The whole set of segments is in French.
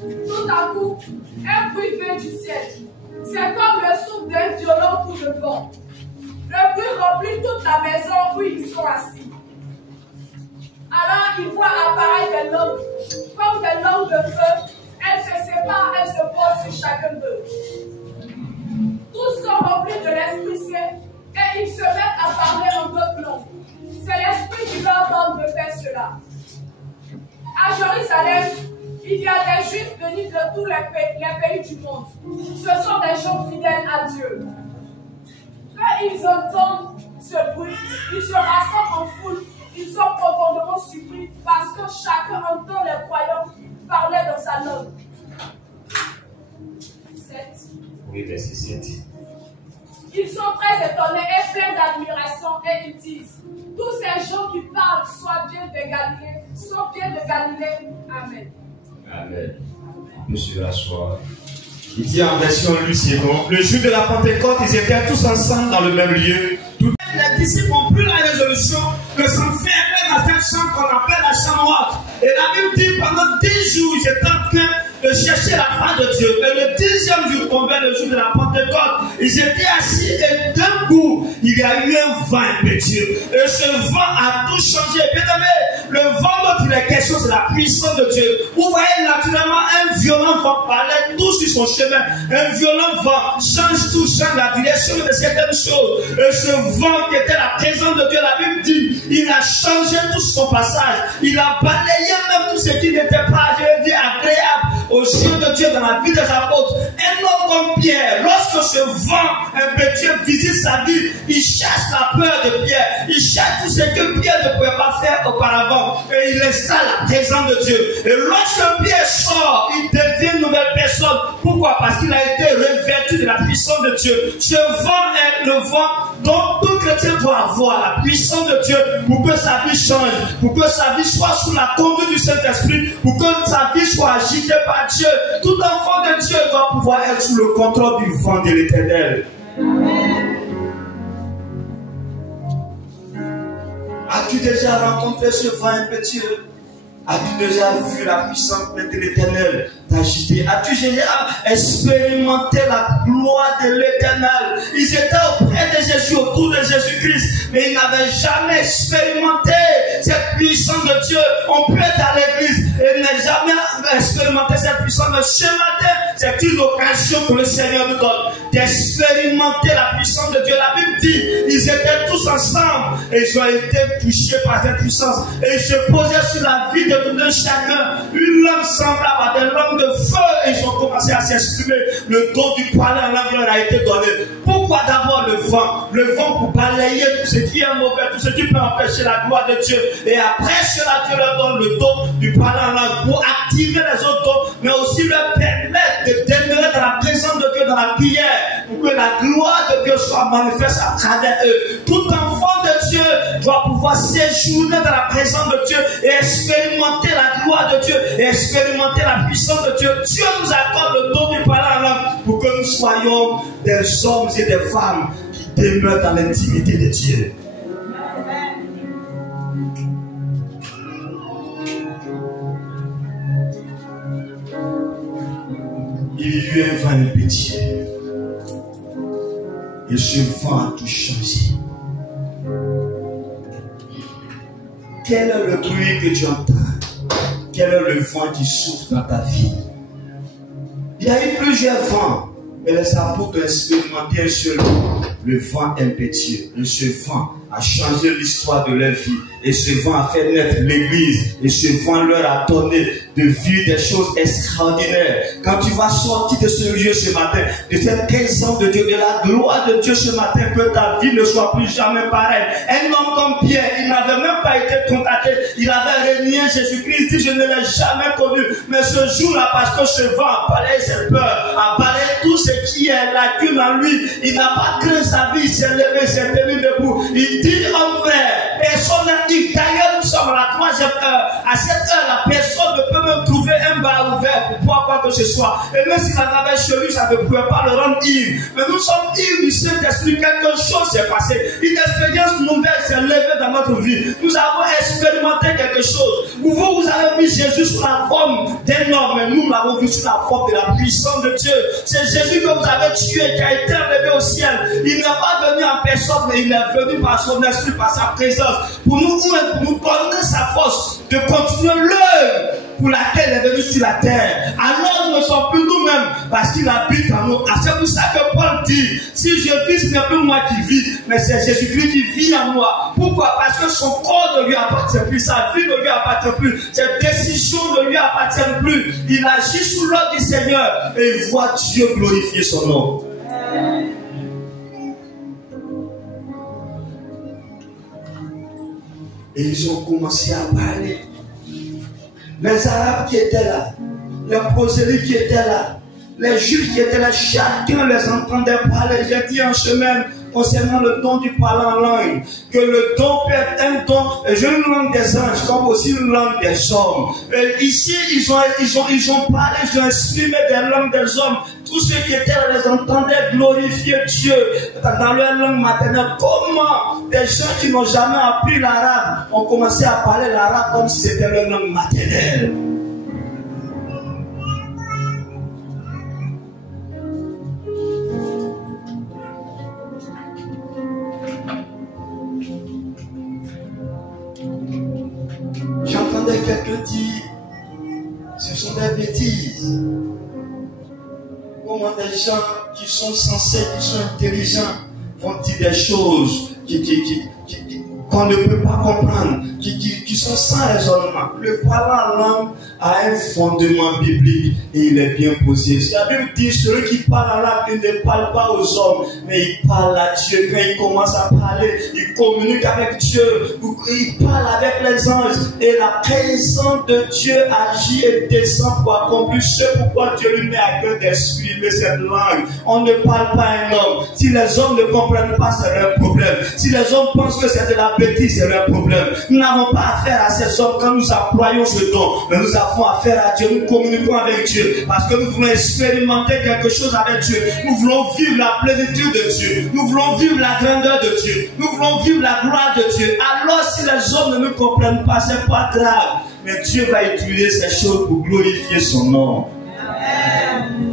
Tout à coup, un bruit vient du ciel. C'est comme le souffle d'un violent coup de vent. Le bruit remplit toute la maison où ils sont assis. Alors ils voient apparaître des langues, comme des langues de feu. Elles se séparent, elles se posent sur chacun d'eux. Tous sont remplis de l'Esprit Saint et ils se mettent à parler en d'autres langues. C'est l'Esprit qui leur donne de faire cela. À Jérusalem, il y a des Juifs venus de tous les pays du monde. Ce sont des gens fidèles à Dieu. Quand ils entendent ce bruit, ils se rassemblent en foule. Ils sont profondément surpris parce que chacun entend les croyants parler dans sa langue. 7. Oui, verset 7. Ils sont très étonnés et pleins d'admiration et ils disent: tous ces gens qui parlent sont bien de Galilée. Amen. Amen. Monsieur l'asseoir. Il dit en version Lucien, le jour de la Pentecôte, ils étaient tous ensemble dans le même lieu. Les disciples ont pris la résolution de s'enfermer dans cette chambre qu'on appelle la chambre haute. Et la Bible dit pendant 10 jours, ils étaient en train de chercher la face de Dieu. Et le 10e jour tombait, le jour de la Pentecôte. Ils étaient assis et d'un coup, il y a eu un vent impétueux. Et ce vent a tout changé. Bien aimé, le vent dont il est question, c'est la puissance de Dieu. Vous voyez naturellement un violent vent parlait tout sur son chemin. Un violent vent change tout, change la direction de certaines choses. Et ce vent qui était la présence de Dieu, la Bible dit, il a changé tout son passage. Il a balayé même tout ce qui n'était pas, je veux dire, agréable aux yeux de Dieu dans la vie des apôtres. Un homme comme Pierre, lorsque ce vent impétueux visite sa vie, il cherche la peur de Pierre. Il cherche tout ce que Pierre ne pouvait pas faire auparavant. Et il installe la présence de Dieu. Et lorsque Pierre sort, il devient une nouvelle personne. Pourquoi? Parce qu'il a été revêtu de la puissance de Dieu. Ce vent est le vent dont tout chrétien doit avoir, la puissance de Dieu, pour que sa vie change, pour que sa vie soit sous la conduite du Saint-Esprit, pour que sa vie soit agitée par Dieu. Tout enfant de Dieu doit pouvoir être sous le contrôle du vent de l'Éternel. As-tu déjà rencontré ce vent impétueux? As-tu déjà vu la puissance de l'Éternel t'agiter? As-tu déjà expérimenté la gloire de l'Éternel? Ils étaient auprès de Jésus, autour de Jésus-Christ, mais ils n'avaient jamais expérimenté cette puissance de Dieu. On peut être à l'église et n'a jamais expérimenté cette puissance. Mais ce matin, c'est une occasion que le Seigneur nous donne d'expérimenter la puissance de Dieu. La Bible dit, ils étaient tous ensemble et ils ont été touchés par cette puissance. Et ils se posaient sur la vie de tout un chacun une langue semblable à des langues de feu, et ils ont commencé à s'exprimer. Le don du parler en langue leur a été donné. Pourquoi d'abord le vent? Le vent pour balayer tout ce qui est mauvais, tout ce qui peut empêcher la gloire de Dieu. Et après cela, Dieu leur donne le don du parler en langue pour activer les autres dons, mais aussi leur permettre de demeurer dans la présence de Dieu, dans la prière, pour que la gloire de Dieu soit manifeste à travers eux. Tout enfant de Dieu doit pouvoir séjourner dans la présence de Dieu et expérimenter la gloire de Dieu et expérimenter la puissance de Dieu. Dieu nous accorde le don du parler en langue pour que nous soyons des hommes et des femmes qui demeurent dans l'intimité de Dieu. Il y eut un vent impétueux. Et ce vent a tout changé. Quel est le bruit que tu entends? Quel est le vent qui souffle dans ta vie? Il y a eu plusieurs vents, mais les apôtres ont expérimenté un seul vent, le vent impétueux. Et ce vent a changé l'histoire de leur vie. Et ce vent a fait naître l'église. Et ce vent leur a donné de vivre des choses extraordinaires. Quand tu vas sortir de ce lieu ce matin, de cette présence de Dieu, de la gloire de Dieu ce matin, que ta vie ne soit plus jamais pareille. Un homme comme Pierre, il n'avait même pas été contacté. Il avait renié Jésus-Christ. Il dit, je ne l'ai jamais connu. Mais ce jour-là, parce que ce vent a balayé cette peur, a balayé tout ce qui est lacune en lui, il n'a pas craint sa vie, il s'est levé, il s'est tenu debout. Il dit, homme frère, personne n'a dit, d'ailleurs nous sommes à la 3e heure. À cette heure, la personne ne peut même trouver un bar ouvert pour pouvoir quoi que ce soit. Et même s'il en avait chez lui, ça ne pouvait pas le rendre ivre. Mais nous sommes ivres du Saint-Esprit. Quelque chose s'est passé. Une expérience nouvelle s'est levée dans notre vie. Nous avons expérimenté quelque chose. Vous avez vu Jésus sous la forme d'un homme, mais nous l'avons vu sous la forme de la puissance de Dieu. C'est Jésus que vous avez tué, qui a été enlevé au ciel. Il n'est pas venu en personne, mais il est venu par son esprit, par sa présence, pour nous donner sa force de continuer l'œuvre pour laquelle il est venu sur la terre. Alors nous ne sommes plus nous-mêmes, parce qu'il habite en nous. C'est pour ça que Paul dit, si je vis, ce n'est plus moi qui vis, mais c'est Jésus-Christ qui vit en moi. Pourquoi? Parce que son corps ne lui appartient plus, sa vie ne lui appartient plus, ses décisions ne lui appartiennent plus. Il agit sous l'ordre du Seigneur et il voit Dieu glorifier son nom. Et ils ont commencé à parler. Les Arabes qui étaient là, les prosélytes qui étaient là, les Juifs qui étaient là, chacun les entendait parler. J'ai dit en semaine concernant le don du parler en langue, que le don peut être un don, une langue des anges, comme aussi une langue des hommes. Et ici, ils ont parlé, ils ont exprimé des langues des hommes. Tous ceux qui étaient là les entendaient glorifier Dieu dans leur langue maternelle. Comment des gens qui n'ont jamais appris l'arabe ont commencé à parler l'arabe comme si c'était leur langue maternelle? J'entendais quelqu'un dire, ce sont des bêtises. Comment des gens qui sont sensés, qui sont intelligents, vont dire des choses qu'on ne peut pas comprendre, qui sont sans raisonnement. Le parler en langue a un fondement biblique et il est bien posé. La Bible dit, celui qui parle en langue, il ne parle pas aux hommes, mais il parle à Dieu. Quand il commence à parler, il communique avec Dieu, il parle avec les anges, et la présence de Dieu agit et descend pour accomplir ce pourquoi Dieu lui met à cœur d'exprimer cette langue. On ne parle pas à un homme. Si les hommes ne comprennent pas, c'est leur problème. Si les hommes pensent que c'est de la bêtise, c'est leur problème. Nous n'avons pas affaire à ces hommes quand nous employons ce don, mais nous avons affaire à Dieu, nous communiquons avec Dieu, parce que nous voulons expérimenter quelque chose avec Dieu. Nous voulons vivre la plénitude de Dieu. Nous voulons vivre la grandeur de Dieu. Nous voulons vivre la gloire de Dieu. Alors si les hommes ne nous comprennent pas, c'est pas grave. Mais Dieu va utiliser ces choses pour glorifier son nom. Amen.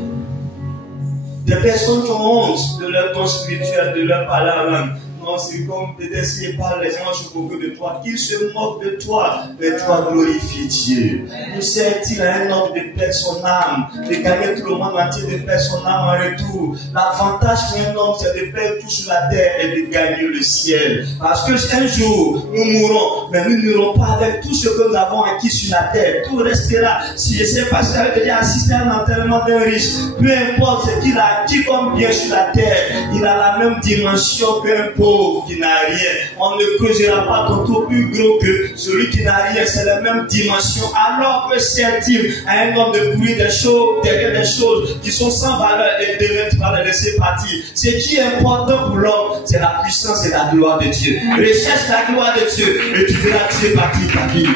Des personnes qui ont honte de leur don spirituel, de leur parler en langue. Non, c'est comme peut-être s'ils parlent, les gens se moquent de toi. Qu'ils se moquent de toi, mais toi glorifie Dieu. Nous sert-il à un homme de perdre son âme, de gagner tout le monde entier, de perdre son âme en retour. L'avantage d'un homme, c'est de perdre tout sur la terre et de gagner le ciel. Parce que un jour, nous mourrons, mais nous n'irons pas avec tout ce que nous avons acquis sur la terre. Tout restera. Si je ne sais pas si vous avez déjà assisté à un enterrement d'un riche, peu importe ce qu'il a acquis comme bien sur la terre, il a la même dimension qu'un pauvre qui n'a rien. On ne creusera pas ton trou plus gros que celui qui n'a rien. C'est la même dimension. Alors que sert-il à un homme de pourrir des choses, derrière des choses qui sont sans valeur et de pas les laisser partir? Ce qui est important pour l'homme, c'est la puissance et la gloire de Dieu. Recherche la gloire de Dieu et tu verras Dieu bâtir ta vie.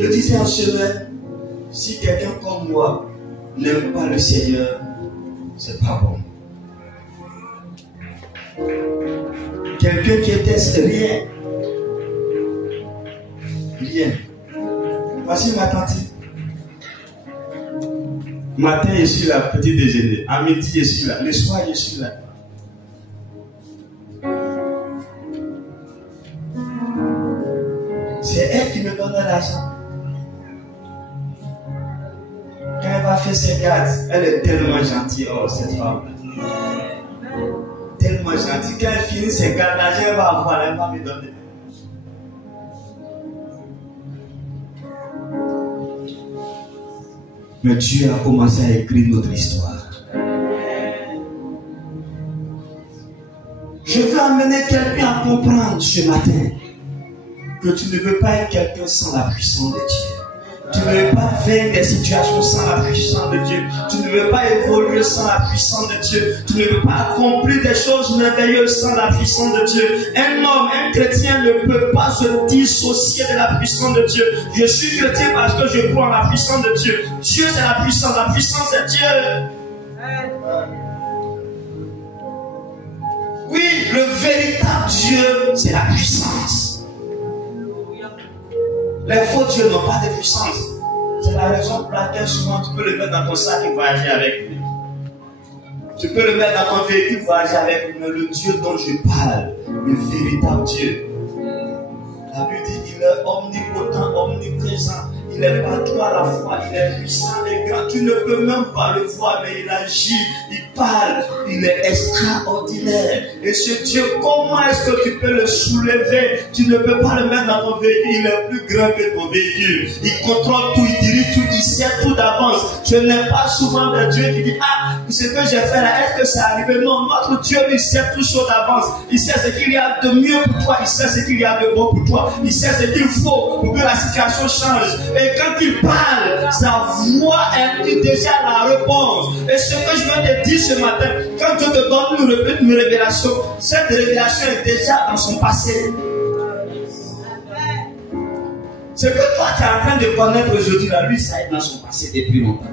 Je disais en semaine, si quelqu'un comme moi n'aime pas le Seigneur, c'est pas bon. Quelqu'un qui était rien. Voici ma tante. Matin, je suis là, petit déjeuner. À midi, je suis là. Le soir, je suis là. C'est elle qui me donne l'argent. Quand elle va faire ses gardes, elle est tellement gentille. Oh, cette femme. Tellement gentille. Quand elle finit ses gardes, l'argent, elle va avoir, elle va me donner. Mais Dieu a commencé à écrire notre histoire. Je veux amener quelqu'un à comprendre ce matin que tu ne peux pas être quelqu'un sans la puissance de Dieu. Tu ne veux pas vaincre des situations sans la puissance de Dieu. Tu ne veux pas évoluer sans la puissance de Dieu. Tu ne veux pas accomplir des choses merveilleuses sans la puissance de Dieu. Un homme, un chrétien ne peut pas se dissocier de la puissance de Dieu. Je suis chrétien parce que je crois en la puissance de Dieu. Dieu c'est la puissance c'est Dieu. Oui, le véritable Dieu, c'est la puissance. Les faux dieux n'ont pas de puissance. C'est la raison pour laquelle souvent tu peux le mettre dans ton sac et voyager avec lui. Tu peux le mettre dans ton véhicule et voyager avec lui. Mais le Dieu dont je parle, le véritable Dieu, la Bible dit qu'il est omnipotent, omniprésent. Il est partout à la fois, il est puissant et grand. Tu ne peux même pas le voir, mais il agit, il parle, il est extraordinaire. Et ce Dieu, comment est-ce que tu peux le soulever? Tu ne peux pas le mettre dans ton véhicule, il est plus grand que ton véhicule. Il contrôle tout, il dirige tout, il sait tout d'avance. Je n'aime pas souvent de Dieu qui dit, ah, ce que j'ai fait là, est-ce que ça arrive? Non, notre Dieu, il sait tout chose d'avance. Il sait ce qu'il y a de mieux pour toi, il sait ce qu'il y a de bon pour toi. Il sait ce qu'il faut pour que la situation change. Et quand il parle, sa voix indique déjà la réponse. Et ce que je veux te dire ce matin, quand Dieu te donne une révélation, cette révélation est déjà dans son passé. Ce que toi tu es en train de connaître aujourd'hui, là, lui, ça est dans son passé depuis longtemps.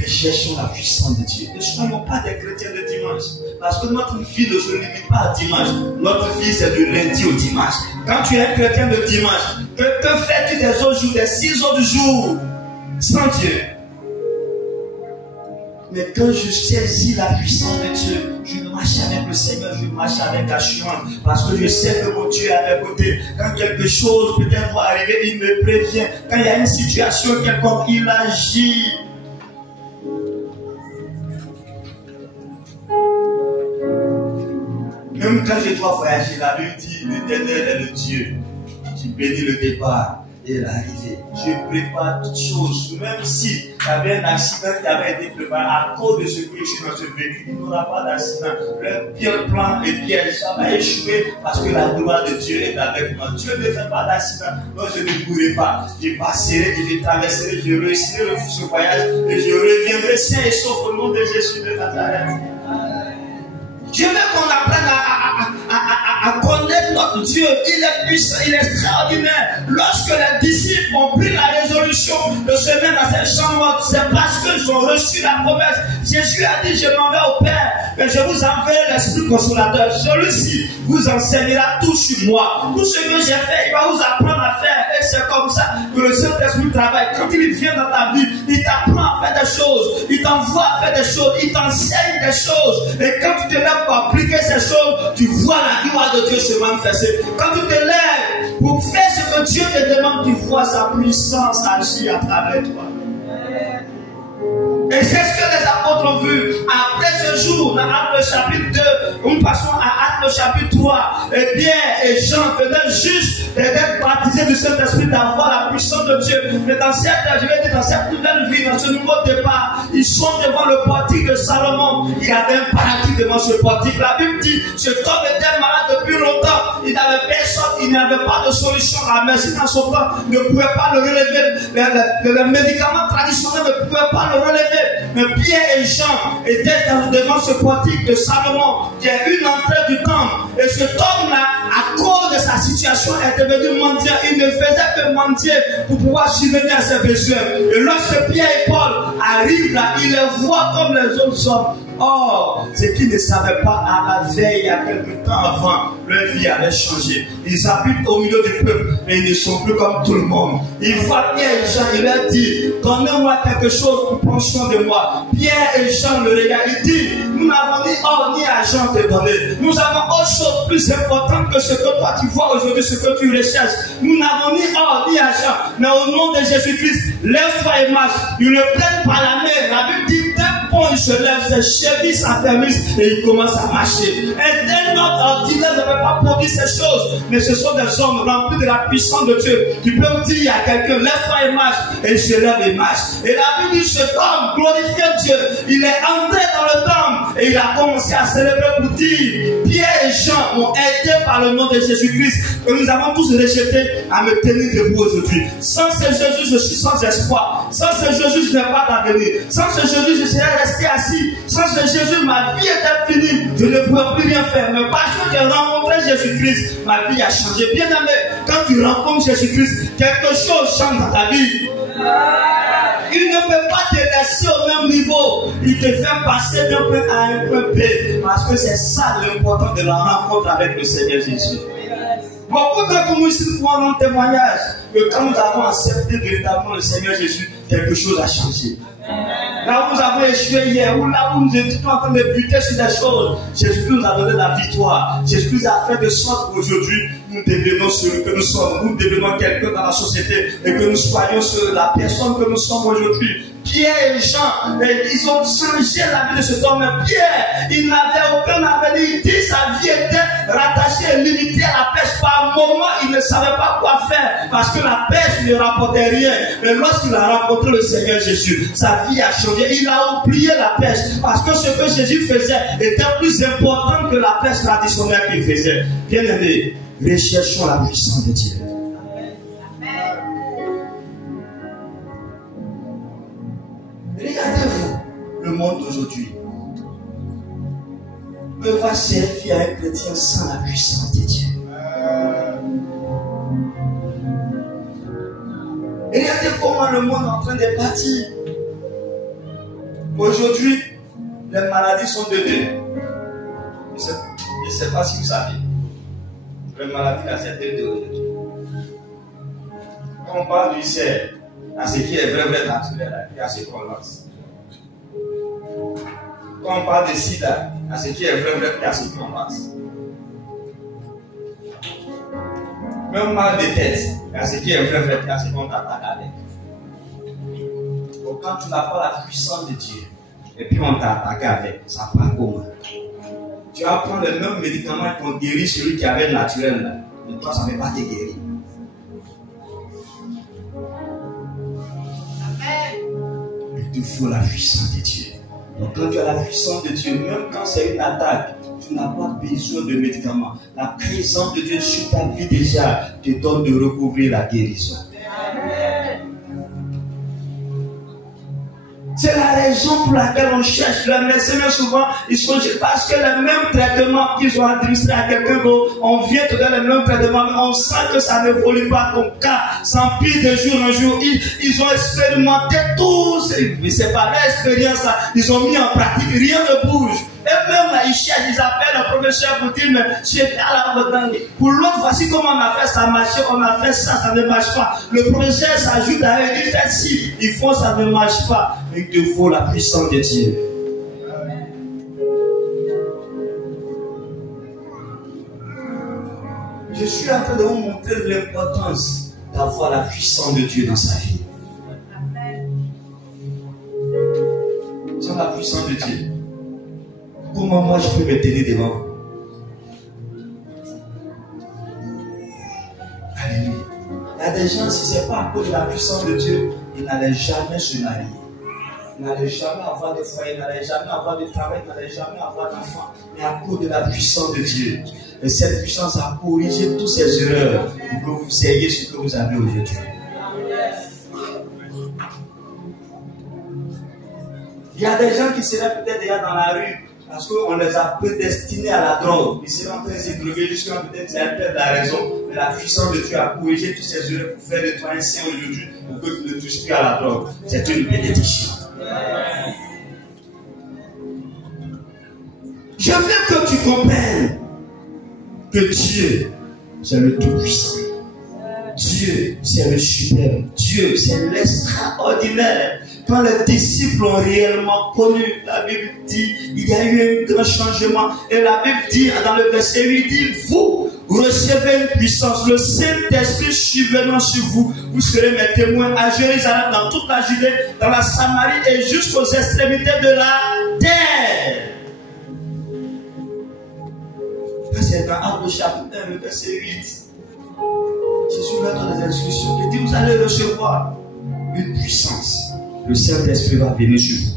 Recherchons la puissance de Dieu. Ne soyons pas des chrétiens de dimanche. Parce que notre vie ne se limite pas au dimanche. Notre vie, c'est du lundi au dimanche. Quand tu es un chrétien de dimanche, que fais-tu des autres jours, des 6 autres jours, sans Dieu? Mais quand je saisis la puissance de Dieu, je marche avec le Seigneur, je marche avec assurance. Parce que je sais que mon Dieu est à mes côtés. Quand quelque chose peut-être va arriver, il me prévient. Quand il y a une situation quelconque, il agit. Même quand je dois voyager, la Bible dit, l'Éternel est le Dieu qui bénit le départ et l'arrivée. Je prépare toutes choses, même si il y avait un accident qui avait été préparé à cause de ce que je suis dans ce véhicule, il n'y aura pas d'accident. Le pire plan, le piège, ça va échouer parce que la gloire de Dieu est avec moi. Dieu ne fait pas d'accident, donc je ne mourrai pas. Je passerai, je traverserai, je réussirai ce voyage et je reviendrai sain et sauf au nom de Jésus de Nazareth. Dieu veut qu'on apprenne à connaître notre Dieu. Il est puissant, il est extraordinaire. Lorsque les disciples ont pris la résolution de se mettre dans cette chambre, c'est parce qu'ils ont reçu la promesse. Jésus a dit, je m'en vais au Père, mais je vous enverrai l'Esprit consolateur. Celui-ci vous enseignera tout sur moi. Tout ce que j'ai fait, il va vous apprendre à faire. Et c'est comme ça que le Saint-Esprit travaille. Quand il vient dans ta vie, il t'apprend à faire des choses. Il t'envoie à faire des choses. Il t'enseigne des choses. Et quand tu te lèves pour appliquer ces choses, tu vois la gloire de Dieu se manifester. Quand tu te lèves pour faire ce que Dieu te demande, tu vois sa puissance agir à travers toi. Et c'est ce que les apôtres ont vu. Après ce jour, dans Actes chapitre 2, nous passons à Actes chapitre 3. Et Pierre et Jean venaient juste d'être baptisés du Saint-Esprit, d'avoir la puissance de Dieu. Mais dans cette nouvelle vie, dans ce nouveau départ, ils sont devant le portique de Salomon. Il y avait un paralytique devant ce portique. La Bible dit, cet homme était malade depuis longtemps. Il n'avait personne, il n'avait pas de solution. La médecine dans son temps ne pouvait pas le relever. Les médicaments traditionnels ne pouvaient pas le relever. Mais Pierre et Jean étaient devant ce portique de Salomon, qui est une entrée du temple. Et cet homme-là, à cause de sa situation, est devenu mendiant. Il ne faisait que mendier pour pouvoir subvenir à ses besoins. Et lorsque Pierre et Paul arrivent là, ils les voient comme les autres hommes. Or, ce qu'ils ne savaient pas à la veille, il y a quelque temps avant, leur vie allait changer. Ils habitent au milieu du peuple, mais ils ne sont plus comme tout le monde. Ils voient Pierre et Jean, il leur dit, donnez-moi quelque chose pour prendre soin de moi. Pierre et Jean le regardent, il dit, nous n'avons ni or ni argent à te donner. Nous avons autre chose plus importante que ce que toi tu vois aujourd'hui, ce que tu recherches. Nous n'avons ni or ni argent, mais au nom de Jésus-Christ, lève-toi et marche. Ils ne prennent pas la main. La Bible dit, d'un pont, il se lève, ses chevilles s'affermissent et il commence à marcher. Un homme ordinaire ne peut pas produire ces choses, mais ce sont des hommes remplis de la puissance de Dieu qui peuvent dire à quelqu'un, lève-toi et marche, et il se lève et marche. Et la Bible dit, cet homme glorifiait Dieu, il est entré dans le temple et il a commencé à célébrer pour dire, Pierre et Jean m'ont aidé par le nom de Jésus-Christ, que nous avons tous rejeté à me tenir debout aujourd'hui. Sans ce Jésus, je suis sans espoir. Sans ce Jésus, je n'ai pas d'avenir. Sans ce Jésus, je serais resté assis. Sans ce Jésus, ma vie était finie. Je ne pourrais plus rien faire. Mais parce que j'ai rencontré Jésus-Christ, ma vie a changé. Bien aimé, quand tu rencontres Jésus-Christ, quelque chose change dans ta vie. Il ne peut pas te laisser au même niveau. Il te fait passer d'un point A à un point B. Parce que c'est ça l'important de la rencontre avec le Seigneur Jésus. Beaucoup d'entre nous ici pouvons rendre témoignage que quand nous avons accepté véritablement le Seigneur Jésus, quelque chose a changé. Là où nous avons échoué hier, ou là où nous étions en train de buter sur des choses, Jésus nous a donné la victoire. Jésus a fait de sorte qu'aujourd'hui, nous devenons celui que nous sommes. Nous devenons quelqu'un dans la société et que nous soyons sur la personne que nous sommes aujourd'hui. Pierre et Jean, ils ont changé la vie de cet homme. Pierre, il n'avait aucun avenir. Il dit sa vie était rattachée et limitée à la pêche. Par moment, il ne savait pas quoi faire parce que la pêche ne rapportait rien. Mais lorsqu'il a rencontré le Seigneur Jésus, sa vie a changé. Il a oublié la pêche parce que ce que Jésus faisait était plus important que la pêche traditionnelle qu'il faisait. Bien aimé, recherchons la puissance de Dieu. Regardez-vous le monde d'aujourd'hui. Que va servir à un chrétien sans la puissance de Dieu? Regardez comment le monde est en train de partir. Aujourd'hui, les maladies sont de deux. Je ne sais pas si vous savez. Les maladies, là, c'est de deux aujourd'hui. Quand on parle du cerf, à ce qui est vrai naturel, et à ce qu'on lance. Quand on parle de sida, à ce qui est vrai et à ce qu'on lance. Même mal de tête, à ce qui est vrai et à ce qu'on t'attaque avec. Donc quand tu n'as pas la puissance de Dieu, et puis on t'attaque avec, ça part comment? Tu vas prendre le même médicament qu'on guérit celui qui avait le naturel, là. Mais toi, ça ne va pas te guérir. Il te faut la puissance de Dieu. Donc quand tu as la puissance de Dieu, même quand c'est une attaque, tu n'as pas besoin de médicaments. La présence de Dieu sur ta vie déjà te donne de recouvrir la guérison. C'est la raison pour laquelle on cherche les médecins. Souvent, ils sont parce que les mêmes traitements qu'ils ont administrés à quelqu'un d'autre, on vient te donner les mêmes traitements, mais on sent que ça n'évolue pas. Ton cas s'empire de jour en jour. Ils ont expérimenté tout. C'est pas leur expérience là. Ils ont mis en pratique, rien ne bouge. Et même là, ils cherchent, ils appellent le professeur pour dire, mais c'est à la verdade. Pour l'autre, voici comment on a fait, ça marche, on a fait ça, ça ne marche pas. Le professeur s'ajoute à eux, il fait ci, ils font, ça ne marche pas. Il te faut la puissance de Dieu. Je suis en train de vous montrer l'importance d'avoir la puissance de Dieu dans sa vie. Sans la puissance de Dieu, comment moi je peux me tenir devant vous? Alléluia. Il y a des gens, si ce n'est pas à cause de la puissance de Dieu, ils n'allaient jamais se marier. Ils n'allaient jamais avoir de foyer, ils n'allaient jamais avoir de travail, ils n'allaient jamais avoir d'enfants. Mais à cause de la puissance de Dieu. Et cette puissance a corrigé toutes ces erreurs pour que vous ayez ce que vous avez aujourd'hui. Il y a des gens qui seraient peut-être déjà dans la rue parce qu'on les a prédestinés à la drogue. Ils seraient en train de se droguer jusqu'à peut-être c'est un peu de la raison. Mais la puissance de Dieu a corrigé toutes ces erreurs pour faire de toi un saint aujourd'hui pour que tu ne touches plus à la drogue. C'est une bénédiction. Je veux que tu comprennes que Dieu, c'est le Tout-Puissant. Dieu, Dieu, c'est le suprême. Dieu, c'est l'extraordinaire. Quand les disciples ont réellement connu, la Bible dit, il y a eu un grand changement. Et la Bible dit, dans le verset 8, il dit, vous recevez une puissance. Le Saint-Esprit suivant sur vous. Vous serez mes témoins à Jérusalem, dans toute la Judée, dans la Samarie et jusqu'aux extrémités de la terre. C'est dans Actes chapitre 1, le verset 8. Jésus leur donne des instructions. Il dit, vous allez recevoir une puissance. Le Saint-Esprit va venir sur vous.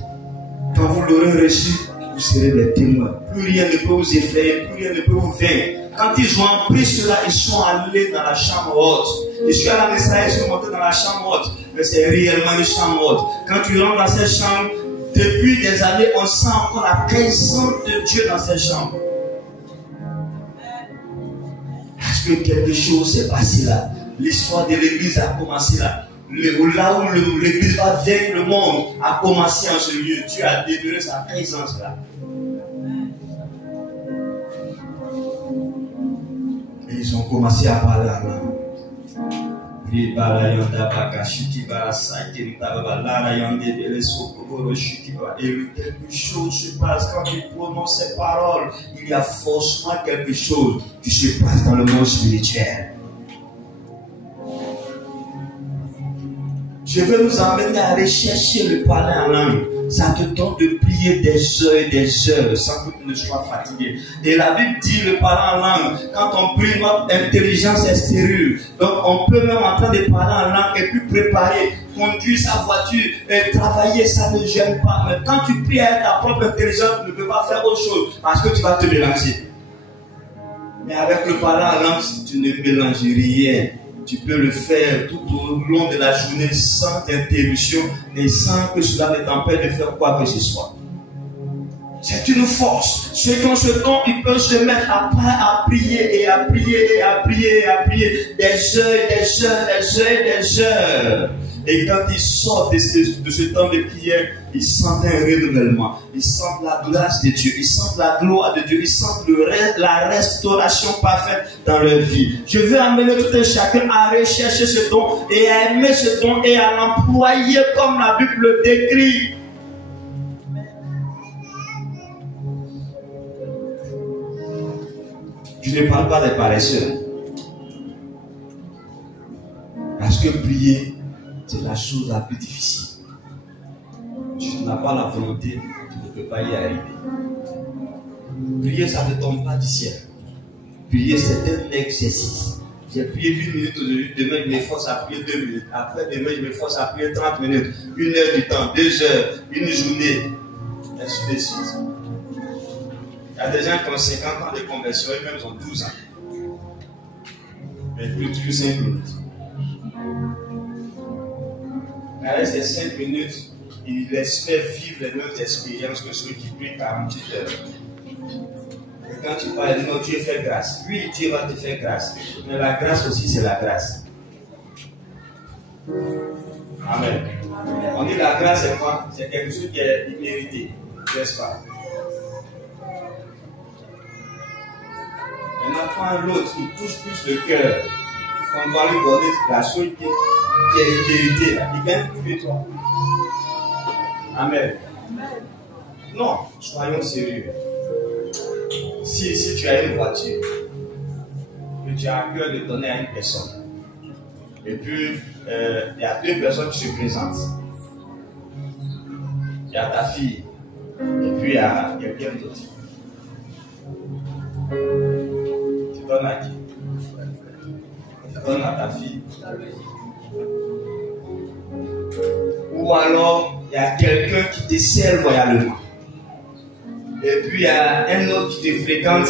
Quand vous l'aurez reçu, vous serez des témoins. Plus rien ne peut vous effrayer, plus rien ne peut vous vaincre. Quand ils ont appris cela, ils sont allés dans la chambre haute. Je suis allé en Israël, ils sont montés dans la chambre haute. Mais c'est réellement une chambre haute. Quand tu rentres dans cette chambre, depuis des années, on sent encore la présence de Dieu dans cette chambre. Parce que quelque chose s'est passé là. L'histoire de l'église a commencé là. Là où l'église va vaincre le monde a commencé en ce lieu. Dieu a développé sa présence là. Et ils ont commencé à parler à l'âme. Et quelque chose se passe quand il prononce ces paroles. Il y a forcément quelque chose qui se passe dans le monde spirituel. Je veux nous emmener à rechercher le parler en langue. Ça te donne de prier des heures et des heures sans que tu ne sois fatigué. Et la Bible dit le parler en langue. Quand on prie, notre intelligence est stérile. Donc on peut même entendre de parler en langue et puis préparer, conduire sa voiture et travailler, ça ne gêne pas. Mais quand tu pries avec ta propre intelligence, tu ne peux pas faire autre chose parce que tu vas te mélanger. Mais avec le parler en langue, si tu ne mélanges rien, tu peux le faire tout au long de la journée sans interruption et sans que cela ne t'empêche de faire quoi que ce soit. C'est une force. Ceux qui ont ce don, ils peuvent se mettre à prier et à prier et à prier et à prier des heures, des heures, des heures, des heures. Et quand ils sortent de ce temps de prière, ils sentent un renouvellement. Ils sentent la grâce de Dieu. Ils sentent la gloire de Dieu. Ils sentent la restauration parfaite dans leur vie. Je veux amener tout un chacun à rechercher ce don et à aimer ce don et à l'employer comme la Bible le décrit. Je ne parle pas des paresseux. Parce que prier, c'est la chose la plus difficile. Si tu n'as pas la volonté, tu ne peux pas y arriver. Prier, ça ne tombe pas du ciel. Prier, c'est un exercice. J'ai prié 1 minute aujourd'hui, demain je m'efforce à prier 2 minutes. Après demain je m'efforce à prier 30 minutes. 1 heure du temps, 2 heures, une journée, ainsi de suite. Il y a des gens qui ont 50 ans de conversion, eux-mêmes ils ont 12 ans. Mais plus 5 minutes. Avec ces 5 minutes, il espère vivre les mêmes expériences que ceux qui prient 48 heures. Et quand tu parles, il dit non, Dieu fait grâce. Oui, Dieu va te faire grâce. Mais la grâce aussi, c'est la grâce. Amen. On dit la grâce, c'est quoi? C'est quelque chose qui est immérité. N'est-ce pas? Maintenant, quand l'autre qui touche plus le cœur, on doit lui donner la chose qui est héritée, il gagne plus que toi. Amen. Non, soyons sérieux. Si tu as une voiture, que tu as à cœur de donner à une personne, et puis il y a 2 personnes qui se présentent. Il y a ta fille, et puis il y a quelqu'un d'autre. Tu donnes à qui? Tu donnes à ta fille. Ou alors, il y a quelqu'un qui te sert loyalement. Et puis, il y a un autre qui te fréquente,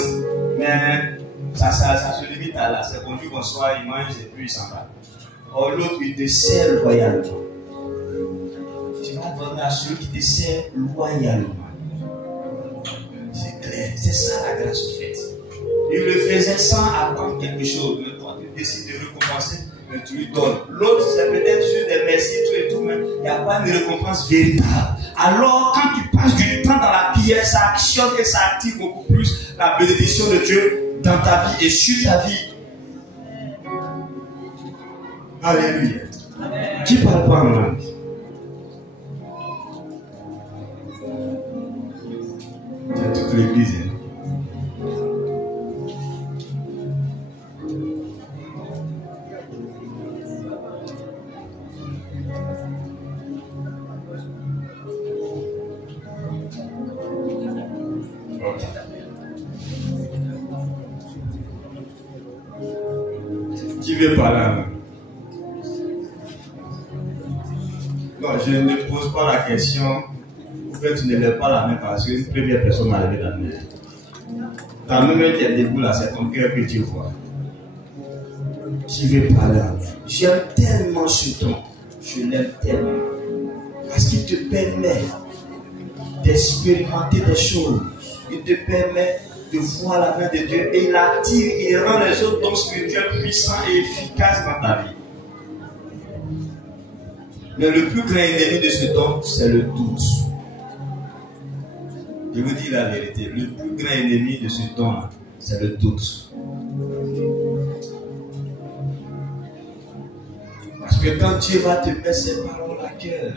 mais ça se limite à là. C'est bonjour, bonsoir, il mange et puis il s'en va. Or, l'autre, il te sert loyalement. Tu vas donner à celui qui te sert loyalement. C'est clair, c'est ça la grâce au fait. Il le faisait sans attendre quelque chose. Mais toi, tu décides de récompenser, mais tu lui donnes. L'autre, c'est peut-être juste des merci, tout et tout, mais il n'y a pas de récompense véritable. Alors, quand tu passes du temps dans la prière, ça actionne et ça active beaucoup plus la bénédiction de Dieu dans ta vie et sur ta vie. Alléluia. Qui parle pas en langue? C'est toute l'église. Qui veut parler en langue? Non, je ne pose pas la question. Pourquoi tu ne lèves pas la main parce qu'une première personne a levé la main. Ta main qui est debout là, c'est ton cœur que tu vois. Qui veut parler en langue? J'aime tellement ce don. Je l'aime tellement. Parce qu'il te permet d'expérimenter des choses. Il te permet de voir la main de Dieu et il attire, il rend les autres dons spirituels puissants et efficaces dans ta vie. Mais le plus grand ennemi de ce don, c'est le doute. Je vous dis la vérité, le plus grand ennemi de ce don, c'est le doute. Parce que quand Dieu va te mettre ses paroles à cœur,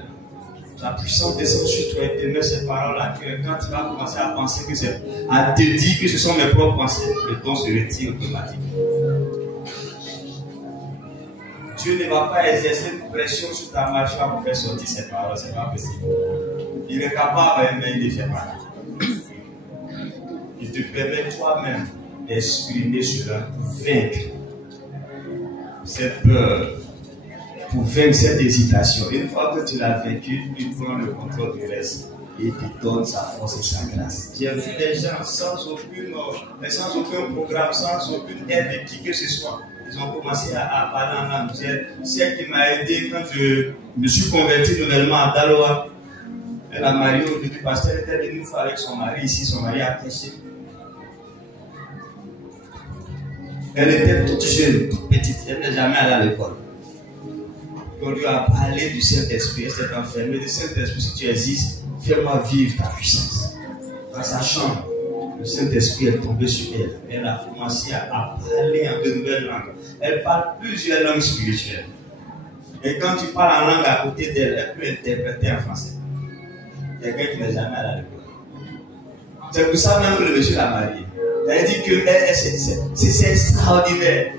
la puissance descend sur toi et te met ses paroles à cœur. Quand tu vas commencer à penser que c'est, à te dire que ce sont mes propres pensées, le don se retire automatiquement. Dieu ne va pas exercer une pression sur ta mâchoire pour faire sortir ses paroles, c'est pas possible. Il est capable, mais il ne fait pas. Il te permet toi-même d'exprimer cela pour vaincre cette peur, pour vaincre cette hésitation. Une fois que tu l'as vaincu, il prend le contrôle du reste et te donne sa force et sa grâce. J'ai vu des gens sans aucun programme, sans aucune aide de qui que ce soit. Ils ont commencé à parler en langue. Celle qui m'a aidé quand je me suis converti nouvellement à Daloa. Elle a marié aujourd'hui parce qu'elle était venue une fois avec son mari ici. Son mari a prêché. Elle était toute jeune, toute petite. Elle n'est jamais allée à l'école. On lui a parlé du Saint-Esprit. Elle s'est enfermée. Le Saint-Esprit, si tu existes, fais-moi vivre ta puissance. Dans sa chambre, le Saint-Esprit est tombé sur elle. Elle a commencé à parler en de nouvelles langues. Elle parle plusieurs langues spirituelles. Et quand tu parles en langue à côté d'elle, elle peut interpréter en français. Quelqu'un qui n'est jamais allé à l'école. C'est pour ça même que le monsieur l'a marié. Elle dit que c'est extraordinaire.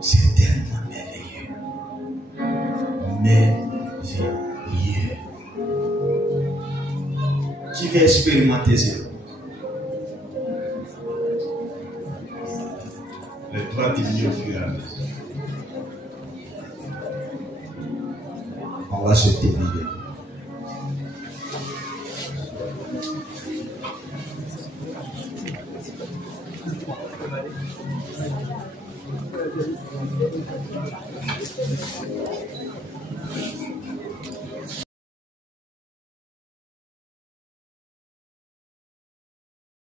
C'est tellement merveilleux. Merveilleux. Qui veut expérimenter cela? Le droit diminue au fur et à mesure. On va se terminer.